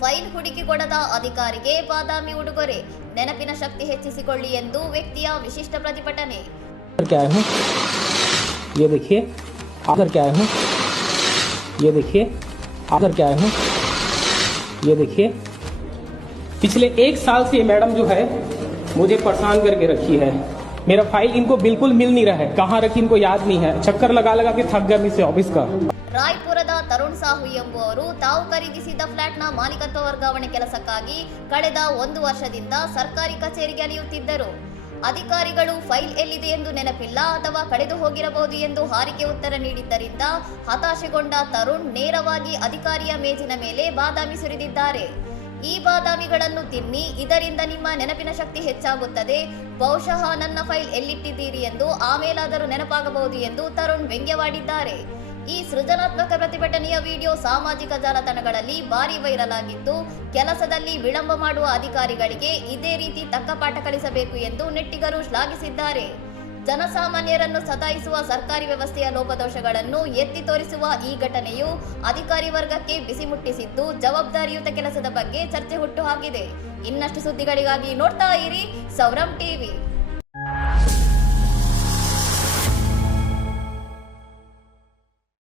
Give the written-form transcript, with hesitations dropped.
File ಹುಡುಕಿ ಕೊಡದ ಅಧಿಕಾರಿಗೆ ಬಾದಾಮಿ ಉಡುಗೊರೆ, ನೆನಪಿನ ಶಕ್ತಿ ಹೆಚ್ಚಿಸಿಕೊಳ್ಳಿ ಎಂದು ವ್ಯಕ್ತಿಯ ವಿಶಿಷ್ಟ ಪ್ರತಿಭಟನೆ. ये देखिए आकर क्या आया हूँ, ये देखिए आकर क्या आया हूँ, ये देखिए पिछले 1 साल से ये मैडम जो है मुझे परेशान करके रखी है. मेरा फाइल इनको बिल्कुल मिल नहीं रहा है, कहाँ रखी इनको याद नहीं है. चक्कर लगा लगा के थक गया इस ऑफिस का. ರಾಯ್ಪುರದ ತರುಣ್ ಸಾಹು ಎಂಬುವರು ತಾವು ಖರೀದಿಸಿದ ಫ್ಲಾಟ್ನ ಮಾಲೀಕತ್ವ ವರ್ಗಾವಣೆ ಕೆಲಸಕ್ಕಾಗಿ ಕಳೆದ 1 ವರ್ಷದಿಂದ ಸರ್ಕಾರಿ ಕಚೇರಿಗೆ ಅಲೆಯುತ್ತಿದ್ದರು. ಅಧಿಕಾರಿಗಳು ಫೈಲ್ ಎಲ್ಲಿದೆ ಎಂದು ನೆನಪಿಲ್ಲ ಅಥವಾ ಕಳೆದು ಹೋಗಿರಬಹುದು ಎಂದು ಹಾರಿಕೆ ಉತ್ತರ ನೀಡಿದ್ದರಿಂದ ಹತಾಶೆಗೊಂಡ ತರುಣ್ ನೇರವಾಗಿ ಅಧಿಕಾರಿಯ ಮೇಜಿನ ಮೇಲೆ ಬಾದಾಮಿ ಸುರಿದಿದ್ದಾರೆ. ಈ ಬಾದಾಮಿಗಳನ್ನು ತಿನ್ನಿ, ಇದರಿಂದ ನಿಮ್ಮ ನೆನಪಿನ ಶಕ್ತಿ ಹೆಚ್ಚಾಗುತ್ತದೆ, ಬಹುಶಃ ನನ್ನ ಫೈಲ್ ಎಲ್ಲಿಟ್ಟಿದ್ದೀರಿ ಎಂದು ಆಮೇಲಾದರೂ ನೆನಪಾಗಬಹುದು ಎಂದು ತರುಣ್ ವ್ಯಂಗ್ಯವಾಡಿದ್ದಾರೆ. ಈ ಸೃಜನಾತ್ಮಕ ಪ್ರತಿಭಟನೆಯ ವಿಡಿಯೋ ಸಾಮಾಜಿಕ ಜಾಲತಾಣಗಳಲ್ಲಿ ಭಾರಿ ವೈರಲ್ ಆಗಿದ್ದು, ಕೆಲಸದಲ್ಲಿ ವಿಳಂಬ ಮಾಡುವ ಅಧಿಕಾರಿಗಳಿಗೆ ಇದೇ ರೀತಿ ತಕ್ಕ ಪಾಠ ಕಲಿಸಬೇಕು ಎಂದು ನೆಟ್ಟಿಗರು ಶ್ಲಾಘಿಸಿದ್ದಾರೆ. ಜನಸಾಮಾನ್ಯರನ್ನು ಸತಾಯಿಸುವ ಸರ್ಕಾರಿ ವ್ಯವಸ್ಥೆಯ ಲೋಪದೋಷಗಳನ್ನು ಎತ್ತಿ ತೋರಿಸುವ ಈ ಘಟನೆಯು ಅಧಿಕಾರಿ ವರ್ಗಕ್ಕೆ ಬಿಸಿ ಮುಟ್ಟಿಸಿದ್ದು, ಜವಾಬ್ದಾರಿಯುತ ಕೆಲಸದ ಬಗ್ಗೆ ಚರ್ಚೆ ಹುಟ್ಟುಹಾಕಿದೆ. ಇನ್ನಷ್ಟು ಸುದ್ದಿಗಳಿಗಾಗಿ ನೋಡ್ತಾ ಇರಿ ಸೌರಂ ಟಿವಿ.